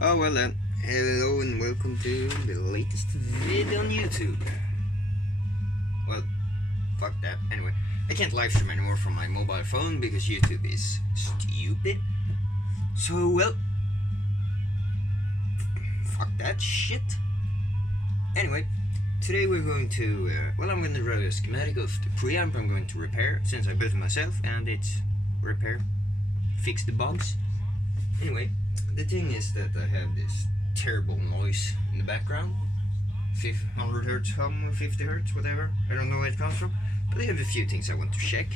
Oh well then, hello and welcome to the latest video on YouTube. Well, fuck that. Anyway, I can't live stream anymore from my mobile phone because YouTube is stupid. So well, fuck that shit. Anyway, today we're going to, I'm going to draw a schematic of the preamp I'm going to repair since I built it myself and it's repair, fix the bugs. Anyway, the thing is that I have this terrible noise in the background. 100 hertz hum, 50 hertz, whatever. I don't know where it comes from, but I have a few things I want to check.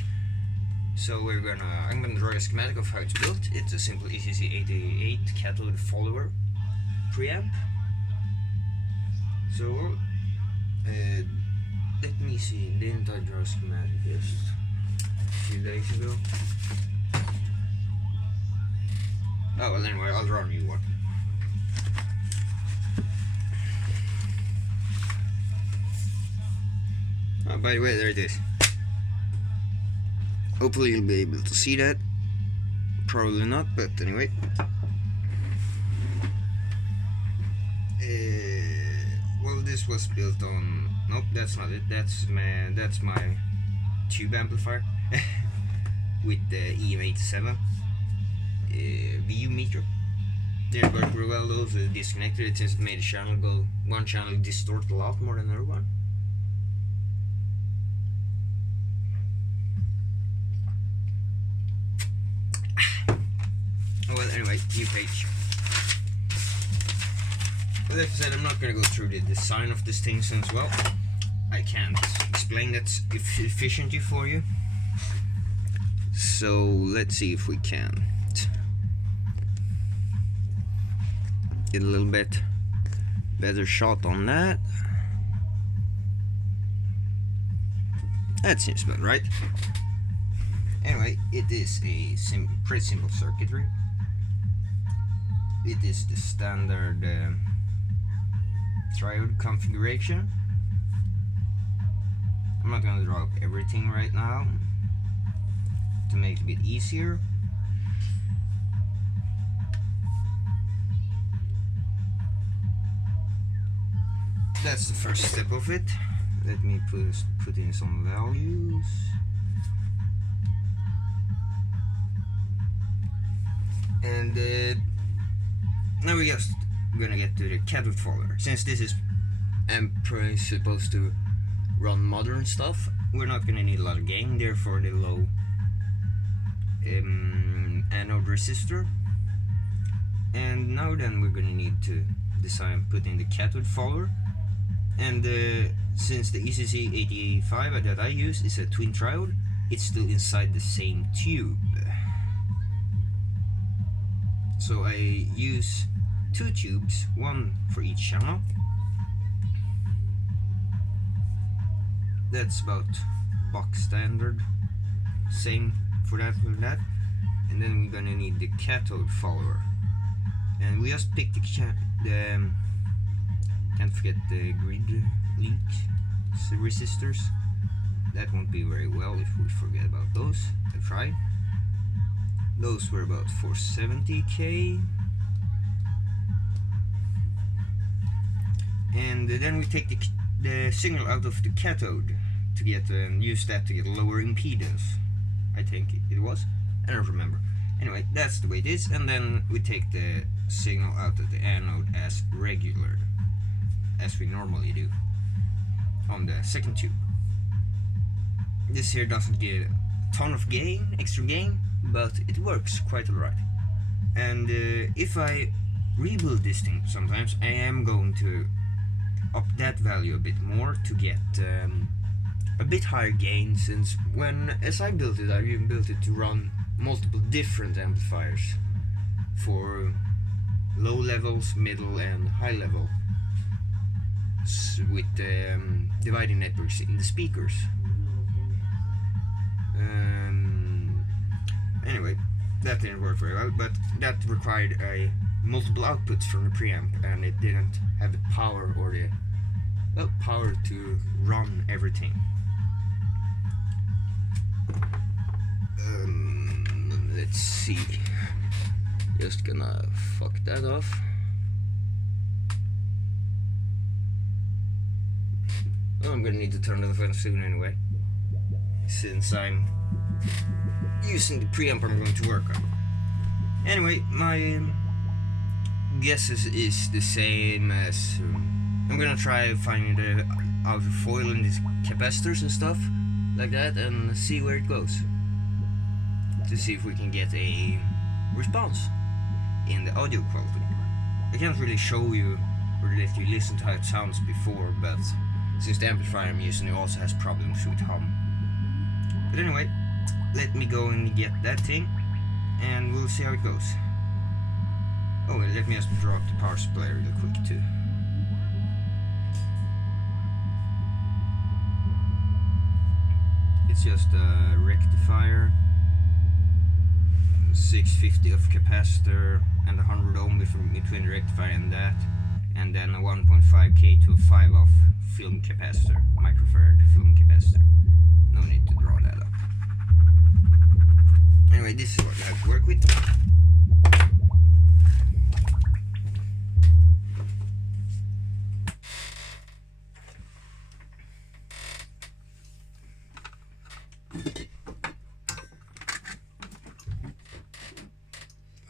So I'm gonna draw a schematic of how it's built. It's a simple ECC88 cathode follower preamp. So, let me see. Didn't I draw a schematic just a few days ago? Oh well, anyway, I'll draw a new one. Oh, by the way, there it is. Hopefully you'll be able to see that. Probably not, but anyway. Well, this was built on... Nope, that's not it. That's my tube amplifier with the EM87 VU meter. Didn't work very well though, so I disconnected it since it made one channel distort a lot more than the other one. Well, anyway, new page. Well, like I said, I'm not gonna go through the design of this thing since, well, I can't explain that efficiently for you. So let's see if we can get a little bit better shot on that. That seems about right. Anyway, it is a pretty simple circuitry. It is the standard triode configuration. I'm not going to draw up everything right now to make it a bit easier. That's the first step of it. Let me put in some values. And now we're just gonna get to the cathode follower. Since this is supposed to run modern stuff, we're not gonna need a lot of gain, therefore the low anode resistor. And now then we're gonna need to put in the cathode follower. And since the ECC85 that I use is a twin triode, it's still inside the same tube. So I use two tubes, one for each channel. That's about box standard. Same for that. And then we're gonna need the cathode follower. And we just picked can't forget the grid leak resistors. That won't be very well if we forget about those. I tried. Those were about 470k. And then we take the signal out of the cathode to get use that to get lower impedance. I think it was. I don't remember. Anyway, that's the way it is. And then we take the signal out of the anode as regular, as we normally do on the second tube. This here doesn't get a ton of extra gain, but it works quite alright. And if I rebuild this thing sometimes, I am going to up that value a bit more to get a bit higher gain, since as I built it, I even built it to run multiple different amplifiers for low levels, middle and high level, with dividing networks in the speakers. Anyway, that didn't work very well, but that required multiple outputs from the preamp, and it didn't have the power or the power to run everything. Let's see. Just gonna fuck that off. Well, I'm gonna need to turn the fan soon anyway, since I'm using the preamp I'm going to work on. Anyway, my guesses is the same as I'm gonna try finding the outer foil in these capacitors and stuff like that and see where it goes, to see if we can get a response in the audio quality. I can't really show you or let you listen to how it sounds before, but since the amplifier I'm using also has problems with hum. But anyway, let me go and get that thing and we'll see how it goes. Oh, and let me just draw up the power supply real quick too. It's just a rectifier, 650 of capacitor and 100 ohm between the rectifier and that, and then a 1.5k to a 5 off film capacitor, microfarad film capacitor. No need to draw that up. Anyway, this is what I have to work with.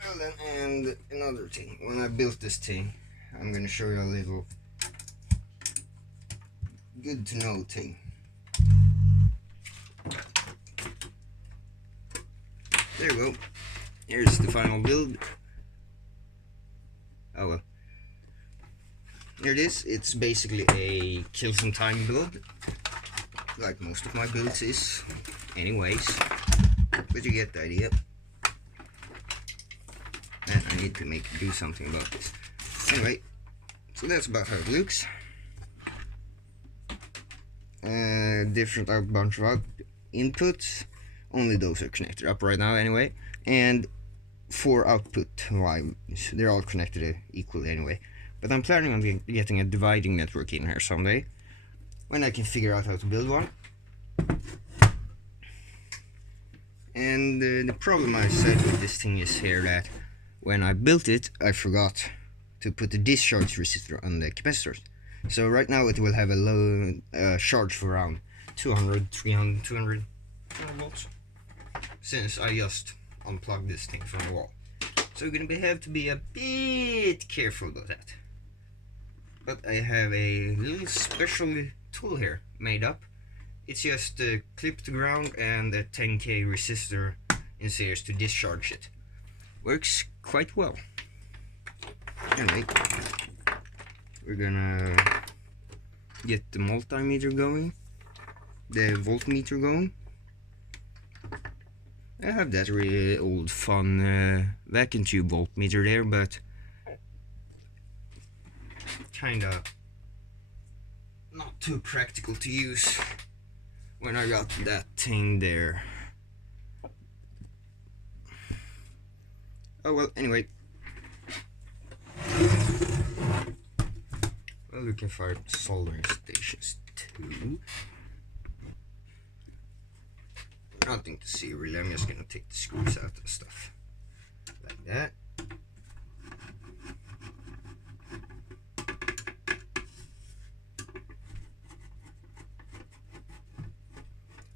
Well then, and another thing, when I built this thing, I'm gonna show you a little good to know thing. There we go. Here's the final build. Oh well. Here it is. It's basically a kill some time build, like most of my builds is anyways, but you get the idea. And I need to do something about this. Anyway, so that's about how it looks. Different bunch of inputs. Only those are connected up right now anyway. And 4 output lines. They're all connected equally anyway. But I'm planning on getting a dividing network in here someday, when I can figure out how to build one. And the problem I said with this thing is here that when I built it, I forgot to put the discharge resistor on the capacitors. So right now it will have a low charge for around 200, 300, 200 volts, since I just unplugged this thing from the wall. So you're gonna have to be a bit careful about that. But I have a little special tool here made up. It's just a clip to ground and a 10k resistor in series to discharge it. Works quite well. Anyway, we're gonna get the multimeter going, the voltmeter going. I have that really old fun vacuum tube voltmeter there, but kinda not too practical to use when I got that thing there. Oh well, anyway. Well, we can find soldering stations too. Nothing to see really, I'm just gonna take the screws out and stuff. Like that.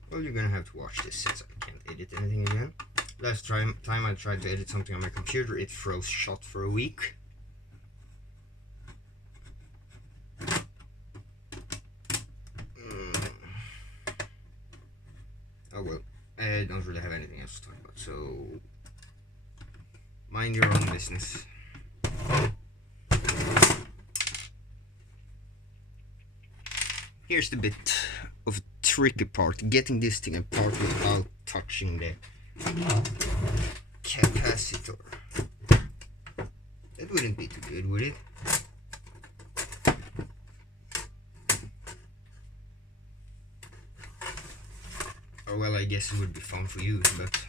Well, you're gonna have to watch this since I can't edit anything again. Last time I tried to edit something on my computer, it froze shut for a week. Oh well, I don't really have anything else to talk about, so mind your own business. Here's the bit of tricky part, getting this thing apart without touching the capacitor. That wouldn't be too good, would it? Oh well, I guess it would be fun for you, but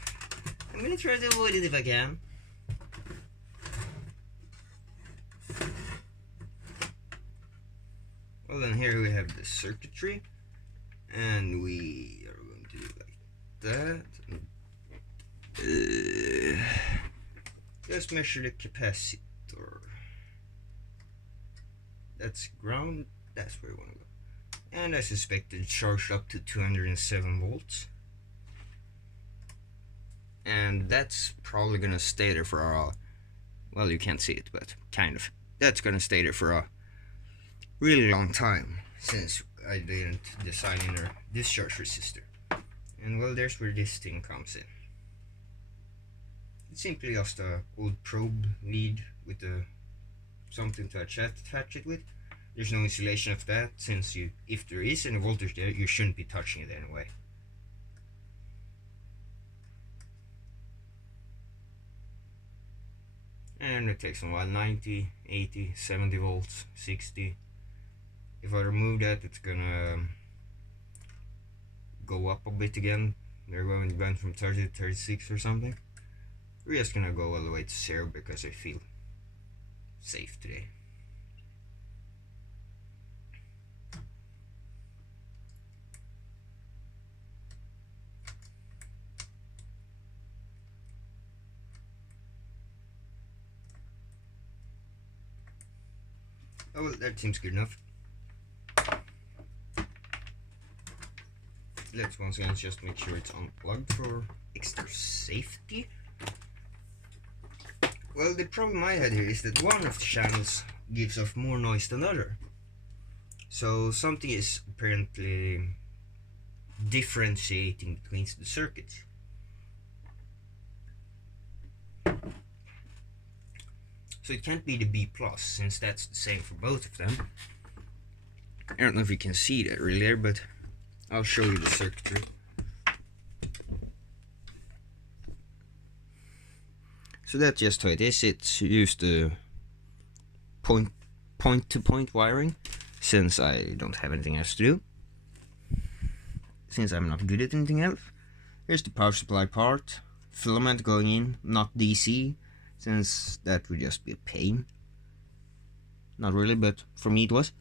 I'm gonna try to avoid it if I can. Well then, here we have the circuitry, and we are going to do like that. Let's measure the capacitor. That's ground, that's where we want to go. and I suspect it charged up to 207 volts. And that's probably gonna stay there for a, well, you can't see it, but kind of. That's gonna stay there for a really long time, since I didn't design in a discharge resistor. And well, there's where this thing comes in. It's simply just a old probe lead with something to attach it with. There's no insulation of that, since if there is any voltage there, you shouldn't be touching it anyway. And it takes a while, 90, 80, 70 volts, 60. If I remove that, it's gonna go up a bit again. They're going from 30 to 36 or something. We're just gonna go all the way to 0 because I feel safe today. Oh, well, that seems good enough. Let's once again just make sure it's unplugged for extra safety. Well, the problem I had here is that one of the channels gives off more noise than the other. So something is apparently differentiating between the circuits. So it can't be the B+, since that's the same for both of them. I don't know if you can see that really there, but I'll show you the circuitry. So that's just how it is. It's used point-to-point wiring, since I don't have anything else to do. Since I'm not good at anything else. Here's the power supply part. Filament going in, not DC, since that would just be a pain. Not really, but for me it was.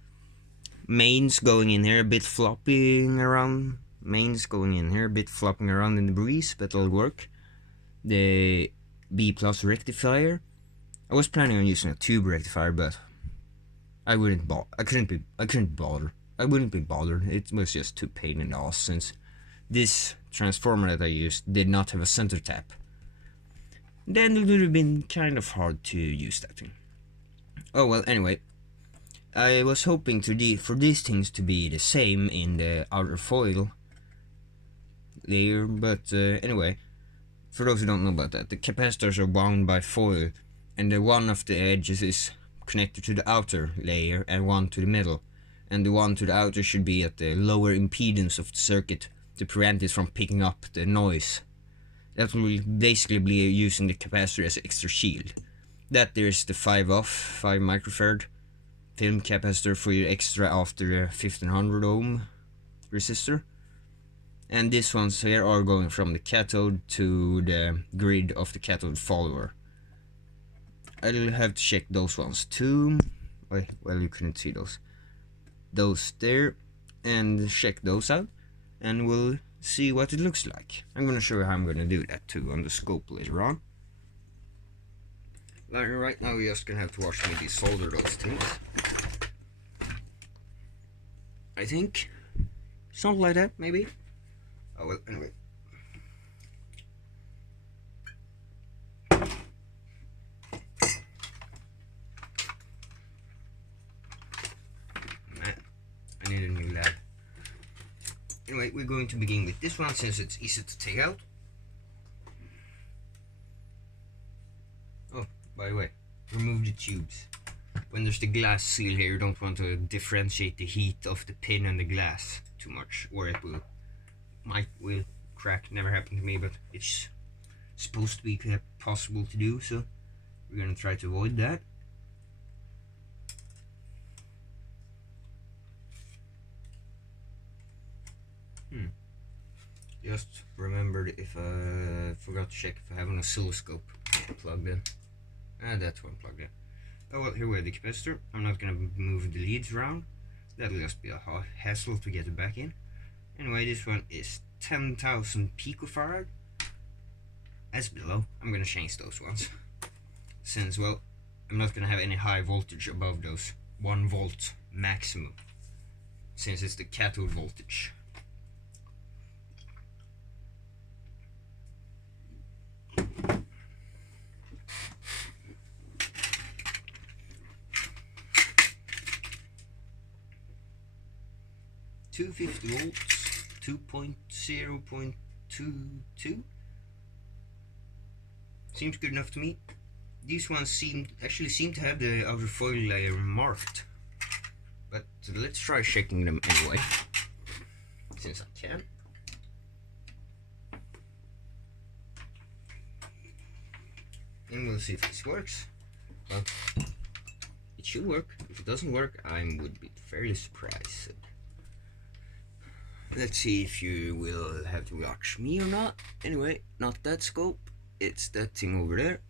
Mains going in here, a bit flopping around. Mains going in here, a bit flopping around in the breeze, but it'll work. The B+ rectifier. I was planning on using a tube rectifier, but I couldn't bother. I wouldn't be bothered. It was just too pain in the ass, since this transformer that I used did not have a center tap. Then it would have been kind of hard to use that thing. Oh well, anyway. I was hoping for these things to be the same in the outer foil layer, but anyway, for those who don't know about that, the capacitors are bound by foil, and one of the edges is connected to the outer layer and one to the middle, and the one to the outer should be at the lower impedance of the circuit to prevent it from picking up the noise. That will basically be using the capacitor as an extra shield. That there's the 5 microfarad film capacitor for your extra after the 1500 ohm resistor. And these ones here are going from the cathode to the grid of the cathode follower. I'll have to check those ones too. Well, you couldn't see those there, and check those out, and we'll see what it looks like. I'm gonna show you how I'm gonna do that too on the scope later on. Right now we're just gonna have to watch me desolder those things. I think something like that, maybe. Oh well, anyway. I need a new lab. Anyway, we're going to begin with this one since it's easy to take out. Oh, by the way, remove the tubes. When there's the glass seal here, you don't want to differentiate the heat of the pin and the glass too much, or it will crack. Never happened to me, but it's supposed to be possible to do, so we're gonna try to avoid that. Just remembered if I forgot to check if I have an oscilloscope plugged in. That's one plugged in. Oh well, here we have the capacitor. I'm not gonna move the leads around. That'll just be a hassle to get it back in. Anyway, this one is 10,000 picofarad. As below. I'm gonna change those ones. Since, well, I'm not gonna have any high voltage above those 1 volt maximum. since it's the cathode voltage. .250 volts, 2.0.22 seems good enough to me. These ones seem to have the outer foil layer marked, but let's try checking them anyway, since I can. And we'll see if this works. Well, it should work. If it doesn't work, I would be fairly surprised. Let's see if you will have to watch me or not. Anyway, not that scope, it's that thing over there.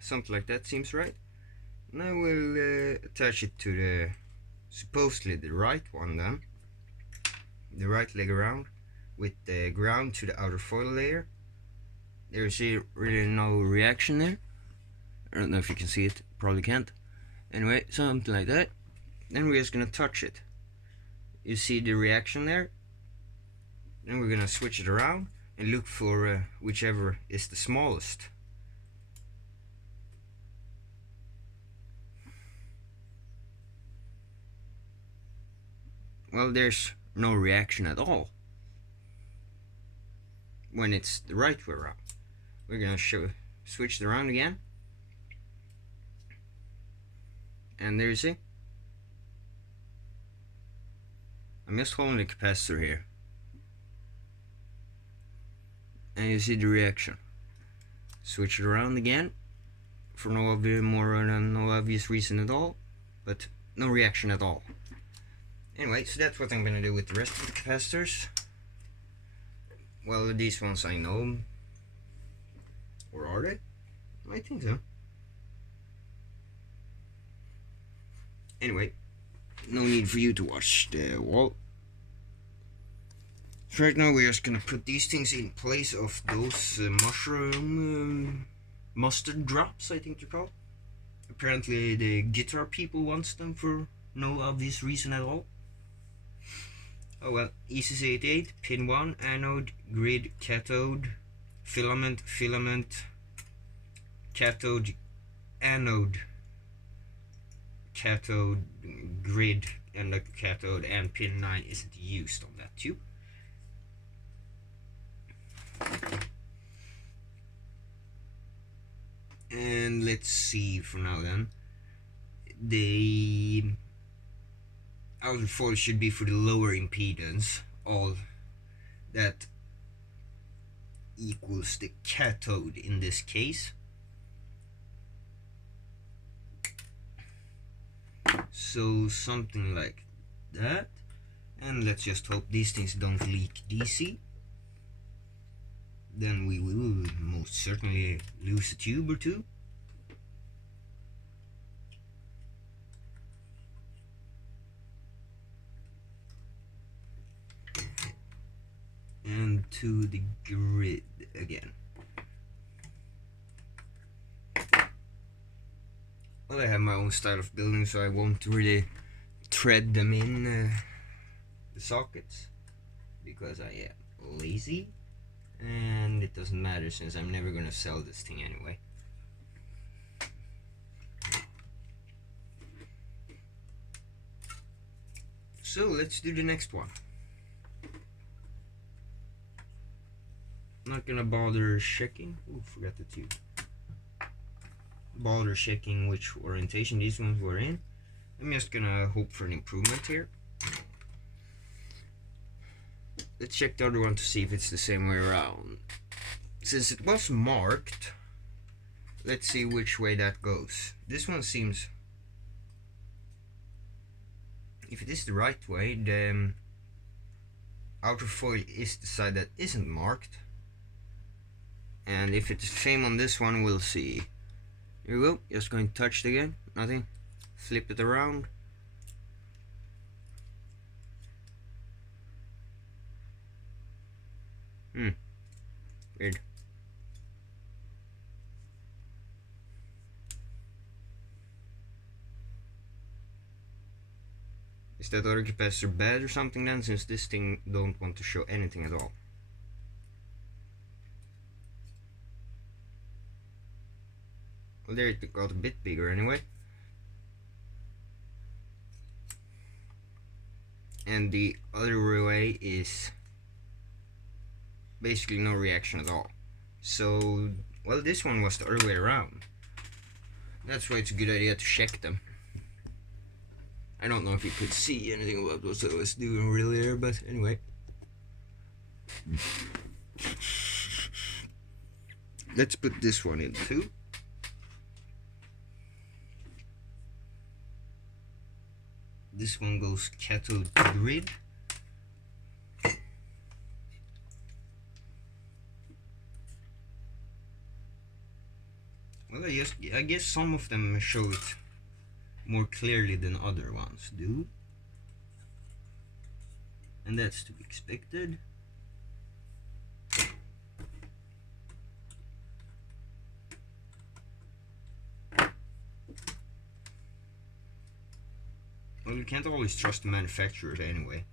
Something like that seems right. And I will attach it to the supposedly the right one then. The right leg around with the ground to the outer foil layer. There's really no reaction there. I don't know if you can see it, probably can't. Anyway, something like that. Then we're just gonna touch it. You see the reaction there? Then we're gonna switch it around and look for whichever is the smallest. Well, there's no reaction at all when it's the right way around. We're gonna switch it around again. And there you see. I'm just holding the capacitor here. And you see the reaction. Switch it around again. For no obvious reason at all. But no reaction at all. Anyway, so that's what I'm gonna do with the rest of the capacitors. Well, these ones I know. Or are they? I think so. Anyway, no need for you to watch the wall. So right now we're just gonna put these things in place of those mustard drops, I think they're called. Apparently the guitar people wants them for no obvious reason at all. Oh well, EC88, pin 1, anode, grid, cathode, filament, cathode, anode, cathode, grid, and the cathode, and pin 9 isn't used on that tube. And let's see for now then. The outer foil should be for the lower impedance, all that equals the cathode in this case. So something like that. And let's just hope these things don't leak DC. Then we will most certainly lose a tube or two. And to the grid again. Well, I have my own style of building, so I won't really thread them in the sockets because I am lazy, and it doesn't matter since I'm never gonna sell this thing anyway. So let's do the next one. I'm not gonna bother checking. Oh, forgot the tube. Bother checking which orientation these ones were in. I'm just gonna hope for an improvement here. Let's check the other one to see if it's the same way around. Since it was marked, let's see which way that goes. This one seems... If it is the right way, the outer foil is the side that isn't marked. And if it's the same on this one, we'll see. Here we go, just going to touch it again, nothing. Flip it around. Weird. that other capacitor bad or something then, since this thing don't want to show anything at all? Well, there it got a bit bigger anyway. And the other way is basically no reaction at all. So, well, this one was the other way around. That's why it's a good idea to check them. I don't know if you could see anything about what I was doing really there, but anyway. Let's put this one in too. This one goes cathode to grid. Well, I guess some of them show it more clearly than other ones do. And that's to be expected. Well, you can't always trust the manufacturers anyway.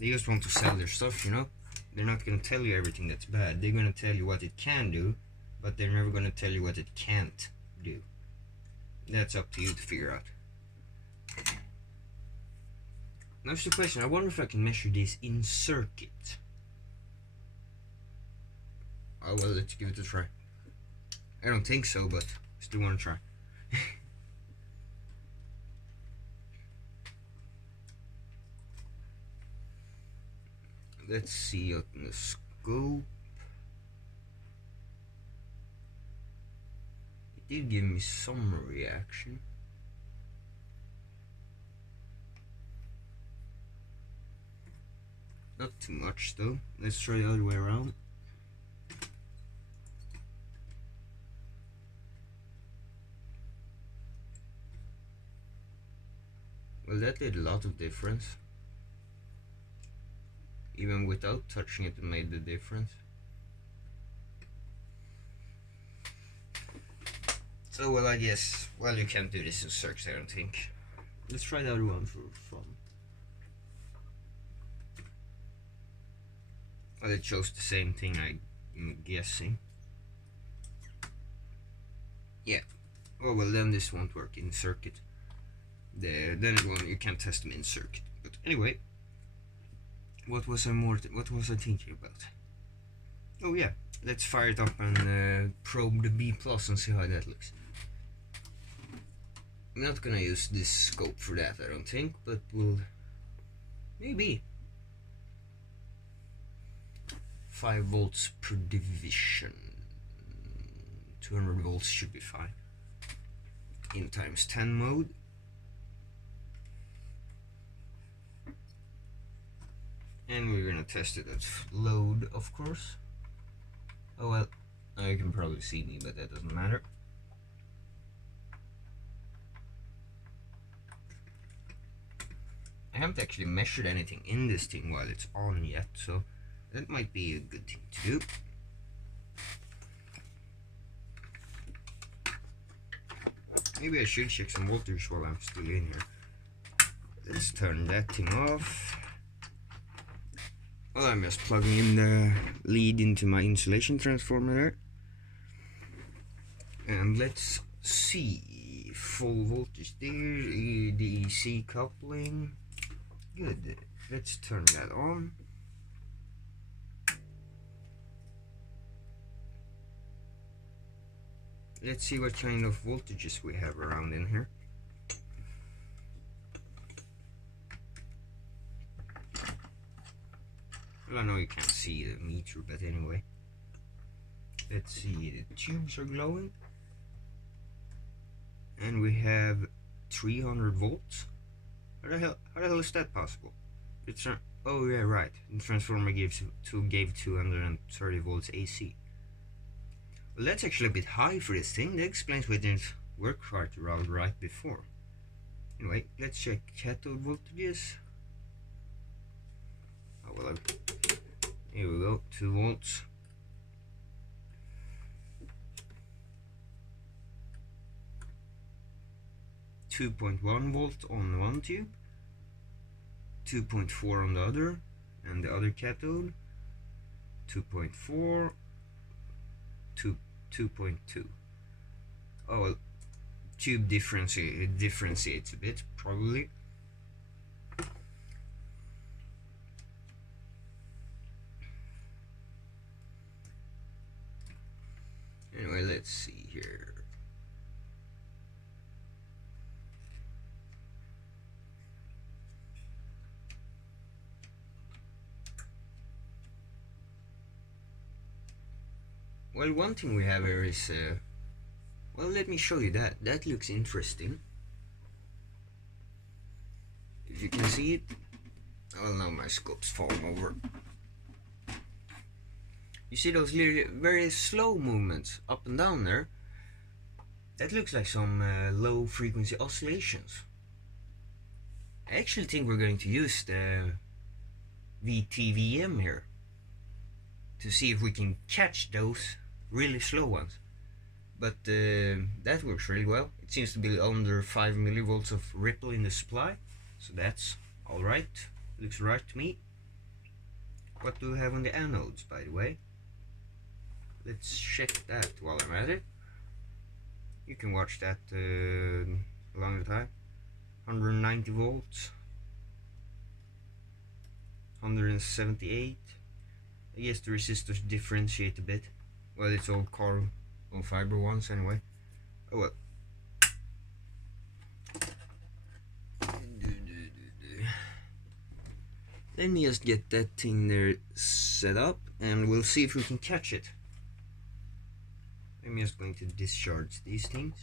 They just want to sell their stuff, you know? They're not going to tell you everything that's bad. They're going to tell you what it can do, but they're never going to tell you what it can't do. That's up to you to figure out. Now it's the question, I wonder if I can measure this in circuit. Oh well, let's give it a try. I don't think so, but still want to try. Let's see out in the scope. It did give me some reaction. Not too much though. Let's try the other way around. Well, that did a lot of difference. Even without touching it, it made the difference. So, well, I guess, well, you can't do this in circuits, I don't think. Let's try the other one for fun. Well, it shows the same thing, I'm guessing. Yeah. Oh, well, then this won't work in circuit. Then you can't test them in circuit. But anyway. What was I thinking about? Oh yeah, let's fire it up and probe the B plus and see how that looks. I'm not gonna use this scope for that, I don't think, but we'll maybe 5 volts per division. 200 volts should be fine. In times 10 mode. And we're gonna test it at load, of course. Oh well, now you can probably see me, but that doesn't matter. I haven't actually measured anything in this thing while it's on yet, so that might be a good thing to do. Maybe I should check some voltage while I'm still in here. Let's turn that thing off. Well, I'm just plugging in the lead into my insulation transformer there. And let's see. Full voltage there, DC coupling. Good. Let's turn that on. Let's see what kind of voltages we have around in here. Well, I know you can't see the meter, but anyway. Let's see, the tubes are glowing. And we have 300 volts. How the hell is that possible? It's oh yeah, right. The transformer gave 230 volts AC. Well, that's actually a bit high for this thing. That explains why it didn't work quite right before. Anyway, let's check cathode voltages. Oh well, here we go, 2 volts. .1 volt on one tube, 2.4 on the other, and the other cathode 2.4, 2.2. Oh well, tube differentiates a bit probably. Anyway, let's see here. Well, one thing we have here is, well, let me show you that. That looks interesting. If you can see it. Oh, now my scope's falling over. You see those very slow movements up and down there? That looks like some low frequency oscillations. I actually think we're going to use the VTVM here to see if we can catch those really slow ones. But that works really well. It seems to be under 5 millivolts of ripple in the supply, so that's alright. Looks right to me. What do we have on the anodes, by the way? Let's check that while I'm at it. You can watch that along the time. 190 volts, 178. I guess the resistors differentiate a bit. Well, it's all carbon fiber ones anyway. Oh well. Let me just get that thing there set up and we'll see if we can catch it. I'm just going to discharge these things.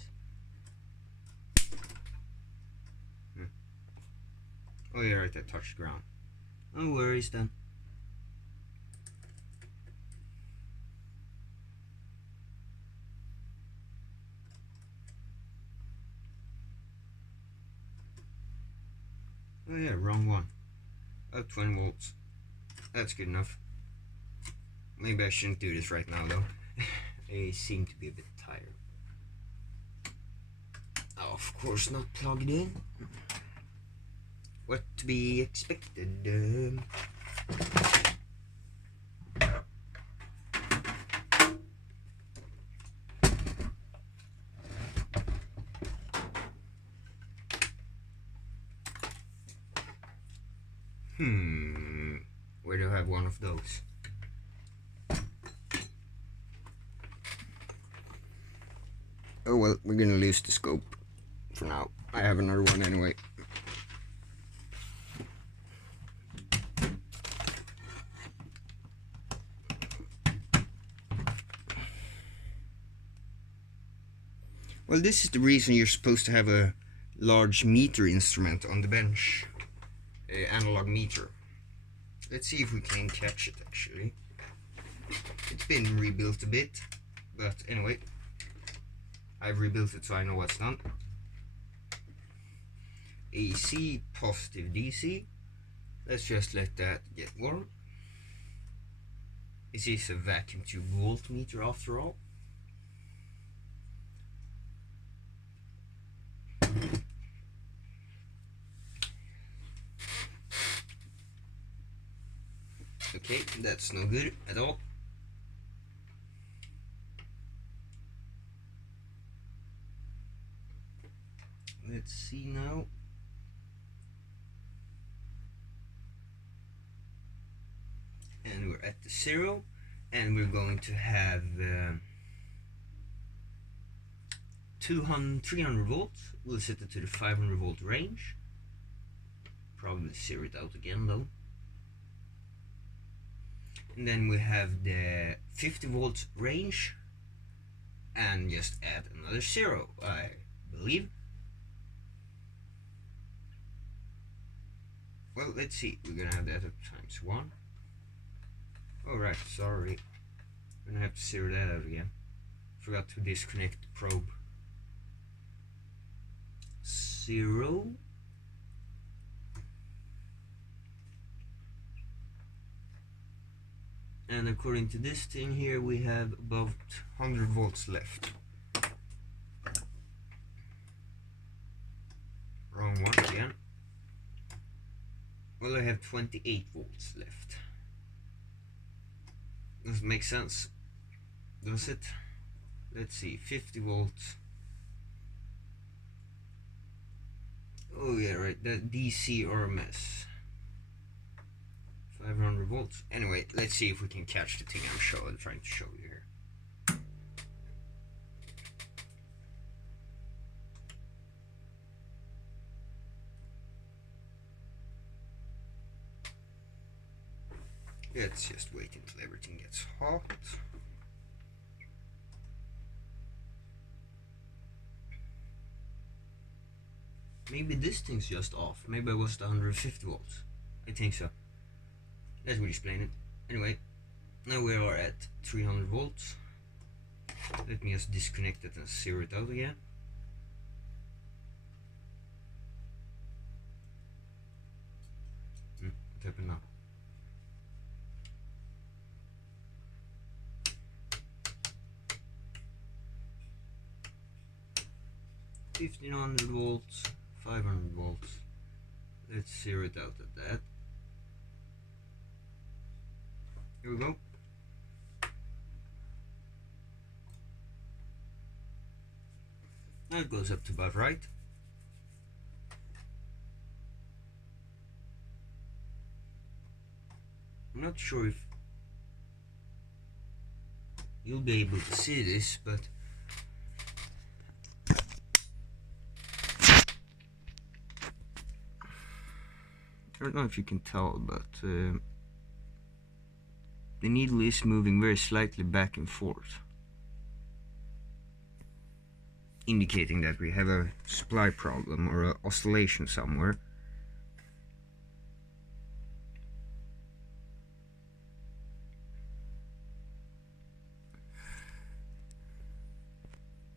Oh yeah, right, I touched ground. No worries then. Oh yeah, wrong one. Oh, 20 volts. That's good enough. Maybe I shouldn't do this right now though. I seem to be a bit tired. Oh, of course not plugged in. What to be expected? Where do I have one of those? Oh well, we're gonna lose the scope for now. I have another one anyway. Well, this is the reason you're supposed to have a large meter instrument on the bench. An analog meter. Let's see if we can catch it actually. It's been rebuilt a bit, but anyway. I've rebuilt it so I know what's done. AC, positive DC. Let's just let that get warm. This is a vacuum tube voltmeter after all. Okay, that's no good at all. Let's see now. And we're at the 0, and we're going to have 300 volts. We'll set it to the 500 volt range. Probably zero it out again though. And then we have the 50 volts range, and just add another 0, I believe. Well, let's see. We're gonna have that at ×1. Oh right, sorry. I'm gonna have to zero that out again. Forgot to disconnect the probe. 0. And according to this thing here, we have about 100 volts left. Wrong one again. Well, I have 28 volts left. Does it make sense? Does it? Let's see, 50 volts. Oh yeah, right, the DC RMS. 500 volts. Anyway, let's see if we can catch the thing I'm trying to show you here. Let's just wait until everything gets hot. Maybe this thing's just off. Maybe I was at 150 volts. I think so. That would explain it. Anyway, now we are at 300 volts. Let me just disconnect it and zero it out again. What happened now? $1,500 volts, 500 volts. Let's zero it out at that. Here we go. Now it goes up to about right. I'm not sure if you'll be able to see this, but I don't know if you can tell, but the needle is moving very slightly back and forth, indicating that we have a supply problem or an oscillation somewhere.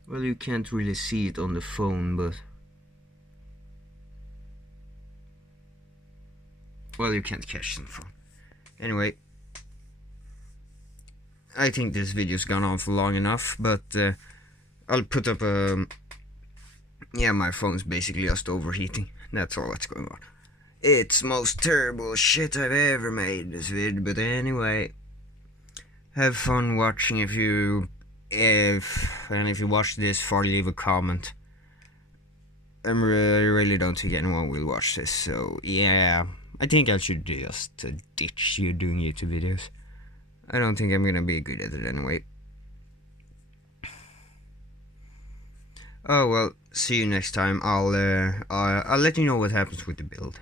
Well, you can't really see it on the phone, but well, you can't catch the phone. Anyway, I think this video's gone on for long enough, but I'll put up a... yeah, my phone's basically just overheating. That's all that's going on. It's the most terrible shit I've ever made, this vid, but anyway, have fun watching. If you watch this far, leave a comment. I really don't think anyone will watch this, so yeah, I think I should just ditch you doing YouTube videos. I don't think I'm gonna be good at it anyway. Oh well, see you next time. I'll let you know what happens with the build.